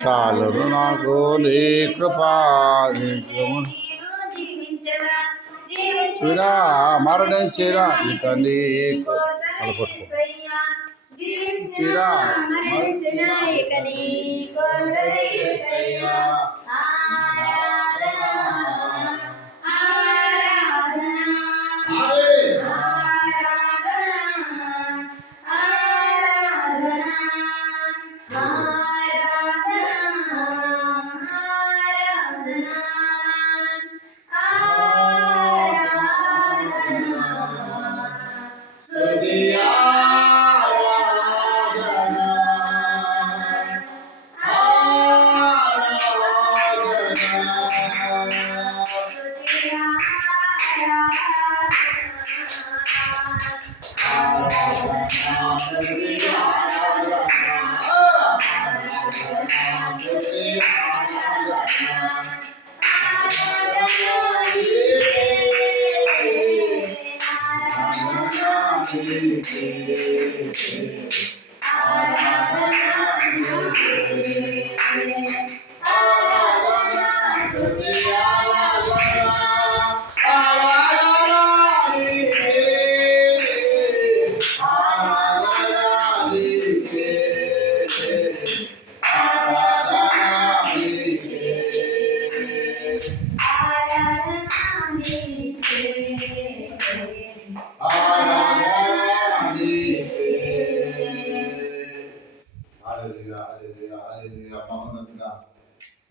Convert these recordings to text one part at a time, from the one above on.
చాలును నాకు నీ కృపా చిరా మరణించిరా ఇక నీకు పలుకొట్టుకో చిరా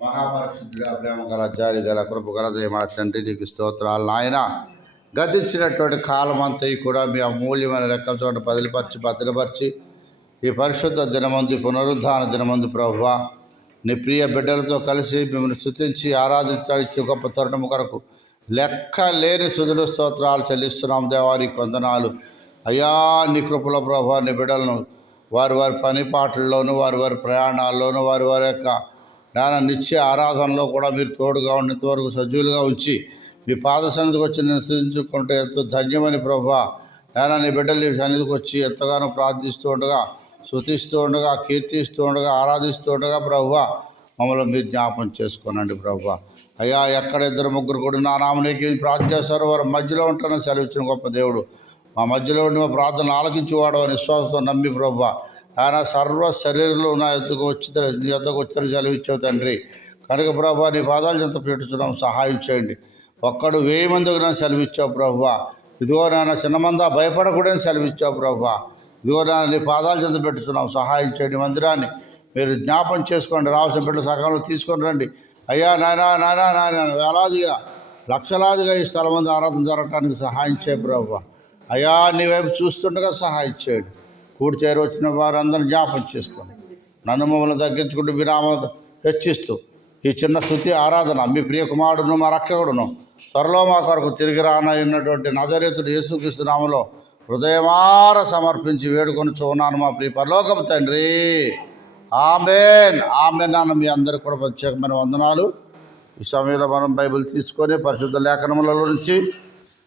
మహాపరిశుద్ధుడా, ప్రేమ గల జారి గల కృప గల మా తండ్రి, నీకు స్తోత్రాలు నాయన. గతించినటువంటి కాలం అంతా కూడా మీ అమూల్యమైన రెక్కల చోట బదిలిపరిచి భద్రపరిచి ఈ పరిశుద్ధ దినమందు పునరుద్ధాన దినమందు ప్రభువా నీ ప్రియ బిడ్డలతో కలిసి మిమ్మల్ని స్తుతించి ఆరాధించడానికి గొప్ప తరుణము కొరకు లెక్క లేని స్తుతులు స్తోత్రాలు చెల్లిస్తున్నాం దేవానికి వందనాలు అయ్యా. నీ కృపలో ప్రభువా నీ బిడ్డలను వారి పని పాటల్లోనూ వారి ప్రయాణాల్లోనూ వారి యొక్క నిత్య ఆరాధనలో కూడా మీరు తోడుగా ఉన్నంతవరకు సజీవులుగా ఉంచి మీ పాద సన్నిధికి వచ్చి నివసించుకుంటే ఎంతో ధన్యమని ప్రభువా నీ బిడ్డలు నీ సన్నిధికి వచ్చి ఎంతగానో ప్రార్థిస్తూ ఉండగా, స్తుతిస్తూ ఉండగా, కీర్తిస్తూ ఉండగా, ఆరాధిస్తూ ఉండగా ప్రభువా మమ్మల్ని మీరు జ్ఞాపం చేసుకోనండి ప్రభువా. అయ్యా, ఎక్కడ ఇద్దరు ముగ్గురు కూడా నా నామనికి ప్రార్థన చేస్తారో వారి మధ్యలో ఉంటానని సెలవిచ్చిన గొప్ప దేవుడు, మా మధ్యలో ఉండి మా ప్రార్థన ఆలకించేవాడు అని విశ్వాసంతో నమ్మి ప్రభువా ఆయన సర్వ శరీరంలో నా ఎద్దుకు వచ్చి సెలవిచ్చావు తండ్రి. కనుక ప్రభువా నీ పాదాలు చెంత పెట్టుచున్నాం, సహాయం చేయండి. ఒక్కడు 1000 మందికి నన్ను సెలవిచ్చావు ప్రభువా. ఇదిగో నాన్న చిన్నమందా భయపడకూడదని సెలవిచ్చావు ప్రభువా. ఇదిగో నాన్న నీ పాదాలు చెంత పెట్టుచున్నాం, సహాయం చేయండి. మందిరాన్ని మీరు జ్ఞాపం చేసుకోండి, రావాల్సిన బిడ్డల సకాలంలో తీసుకొని రండి అయ్యా. నాయన వేలాదిగా లక్షలాదిగా ఈ స్థలం మంది ఆరాధన జరగటానికి సహాయం చేయ ప్రభువా. అయ్యా, నీ వైపు చూస్తుండగా సహాయం చేయండి. కూడి చేరి వచ్చిన వారందరిని జ్ఞాపం చేసుకోండి. నన్ను మమ్మల్ని తగ్గించుకుంటూ మీ నామ హెచ్చిస్తూ ఈ చిన్న స్తుతి ఆరాధన మీ ప్రియ కుమారుడును మా రక్షకుడును త్వరలో మా కొరకు తిరిగి రానయ్యున్నటువంటి నజరేతుడు యేసుక్రీస్తు నామములో హృదయమార సమర్పించి వేడుకొని చూన్నాను మా ప్రియ పరలోకపు తండ్రి. ఆమేన్. నాన్న మీ అందరికీ కూడా ప్రత్యేకమైన వందనాలు. ఈ సమయంలో మనం బైబిల్ తీసుకొని పరిశుద్ధ లేఖనములలో నుంచి